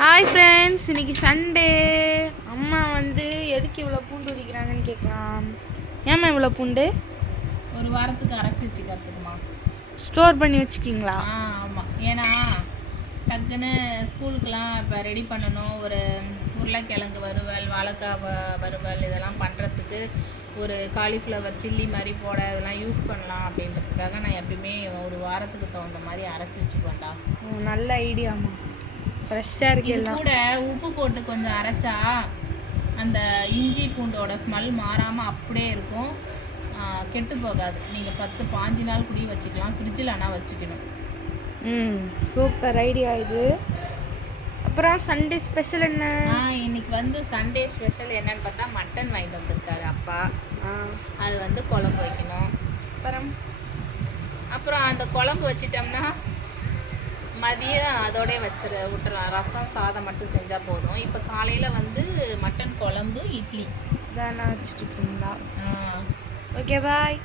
Hi friends, இன்னைக்கு Sunday. அம்மா வந்து எதுக்கு இவ்வளோ பூண்டு உரிக்கிறாங்கன்னு கேட்கலாம். ஏம்மா இவ்வளோ பூண்டு? ஒரு வாரத்துக்கு அரைச்சி வச்சுக்கிறதுக்குமா. ஸ்டோர் பண்ணி வச்சுக்கிங்களா? ஆமாம். ஏன்னா டக்குன்னு ஸ்கூலுக்கெலாம் இப்போ ரெடி பண்ணணும். ஒரு உருளைக்கிழங்கு வறுவல், வாழைக்காய் வறுவல் இதெல்லாம் பண்ணுறதுக்கு ஒரு காலிஃப்ளவர் சில்லி மாதிரி போட இதெல்லாம் யூஸ் பண்ணலாம் அப்படின்றதுக்காக நான் எப்பயுமே ஒரு வாரத்துக்கு தகுந்த மாதிரி அரைச்சி வச்சுக்குவேன்டா. நல்ல ஐடியாம்மா, ஃப்ரெஷ்ஷாக இருக்கு. எல்லாம் கூட உப்பு போட்டு கொஞ்சம் அரைச்சா அந்த இஞ்சி பூண்டோட ஸ்மெல் மாறாமல் அப்படியே இருக்கும், கெட்டு போகாது. நீங்கள் 10-15 நாள் குடி வச்சுக்கலாம், ஃப்ரிட்ஜில் ஆனால் வச்சுக்கணும். சூப்பர் ஐடியா இது. அப்புறம் சண்டே ஸ்பெஷல் என்ன? இன்னைக்கு வந்து சண்டே ஸ்பெஷல் என்னன்னு பார்த்தா மட்டன் வாங்கிட்டு வந்திருக்காரு அப்பா. அது வந்து குழம்பு வைக்கணும். அப்புறம் அந்த குழம்பு வச்சிட்டோம்னா மதியம் அதோடய விட்டுறலாம். ரசம் சாதம் மட்டும் செஞ்சால் போதும். இப்போ காலையில் வந்து மட்டன் குழம்பு இட்லி தானே வச்சுட்டு இருக்கீங்களா? ஓகே, பாய்.